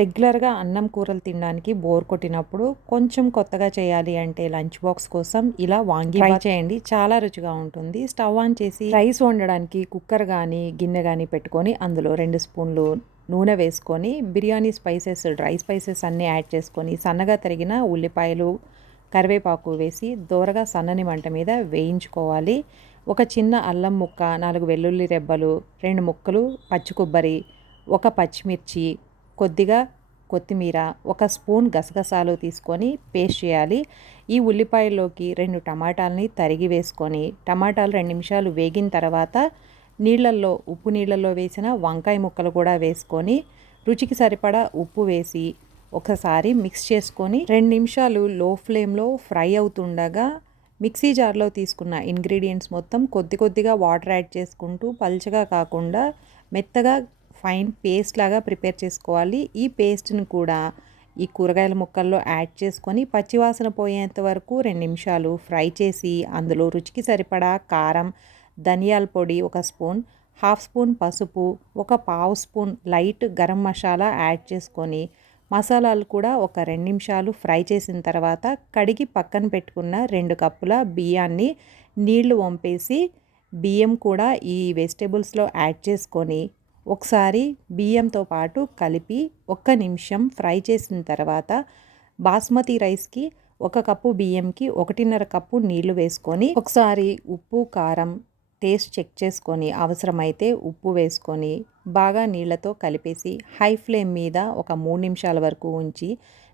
రెగ్యులర్గా అన్నం కూరలు తినడానికి బోర్ కొట్టినప్పుడు కొంచెం కొత్తగా చేయాలి అంటే లంచ్ బాక్స్ కోసం ఇలా వాంగి ట్రై చేయండి. చాలా రుచిగా ఉంటుంది. స్టవ్ ఆన్ చేసి రైస్ వండడానికి కుక్కర్ కానీ గిన్నె కానీ పెట్టుకొని అందులో 2 స్పూన్లు నూనె వేసుకొని బిర్యానీ స్పైసెస్ డ్రై స్పైసెస్ అన్నీ యాడ్ చేసుకొని సన్నగా తరిగిన ఉల్లిపాయలు కరివేపాకు వేసి దోరగా సన్నని మంట మీద వేయించుకోవాలి. ఒక చిన్న అల్లం ముక్క, 4 వెల్లుల్లి రెబ్బలు, 2 ముక్కలు పచ్చి కొబ్బరి, 1 పచ్చిమిర్చి, కొద్దిగా కొత్తిమీర, 1 స్పూన్ గసగసాలు తీసుకొని పేస్ట్ చేయాలి. ఈ ఉల్లిపాయల్లోకి 2 టమాటాలని తరిగి వేసుకొని టమాటాలు 2 నిమిషాలు వేగిన తర్వాత ఉప్పు నీళ్ళల్లో వేసిన వంకాయ ముక్కలు కూడా వేసుకొని రుచికి సరిపడా ఉప్పు వేసి ఒకసారి మిక్స్ చేసుకొని 2 నిమిషాలు లో ఫ్లేమ్లో ఫ్రై అవుతుండగా మిక్సీ జార్లో తీసుకున్న ఇంగ్రీడియంట్స్ మొత్తం కొద్దిగా వాటర్ యాడ్ చేసుకుంటూ పల్చగా కాకుండా మెత్తగా ఫైన్ పేస్ట్ లాగా ప్రిపేర్ చేసుకోవాలి. ఈ పేస్ట్ని కూడా ఈ కూరగాయల ముక్కల్లో యాడ్ చేసుకొని పచ్చివాసన పోయేంత వరకు 2 నిమిషాలు ఫ్రై చేసి అందులో రుచికి సరిపడా కారం, ధనియాల పొడి 1 స్పూన్, 1/2 స్పూన్ పసుపు, 1/4 spoon light garam masala add చేసుకొని మసాలాలు కూడా ఒక 2 నిమిషాలు ఫ్రై చేసిన తర్వాత కడిగి పక్కన పెట్టుకున్న 2 కప్పుల బియ్యాన్ని నీళ్లు వంపేసి బియ్యం కూడా ఈ వెజిటేబుల్స్లో యాడ్ చేసుకొని ఒకసారి బియ్యంతో పాటు కలిపి 1 నిమిషం ఫ్రై చేసిన తర్వాత బాస్మతి రైస్కి 1 కప్పు బియ్యంకి 1.5 కప్పు నీళ్లు వేసుకొని ఒకసారి ఉప్పు కారం టేస్ట్ చెక్ చేసుకొని అవసరమైతే ఉప్పు వేసుకొని బాగా నీళ్లతో కలిపేసి హై ఫ్లేమ్ మీద ఒక 3 నిమిషాల వరకు ఉంచి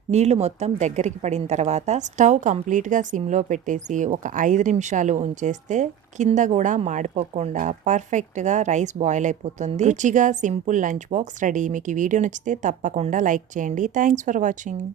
నీళ్లు మొత్తం దగ్గరికి పడిన తర్వాత స్టవ్ కంప్లీట్గా సిమ్లో పెట్టేసి ఒక 5 నిమిషాలు ఉంచేస్తే కింద కూడా మాడిపోకుండా పర్ఫెక్ట్గా రైస్ బాయిల్ అయిపోతుంది. రుచిగా సింపుల్ లంచ్ బాక్స్ రెడీ. మీకు ఈ వీడియో నచ్చితే తప్పకుండా లైక్ చేయండి. Thanks for watching.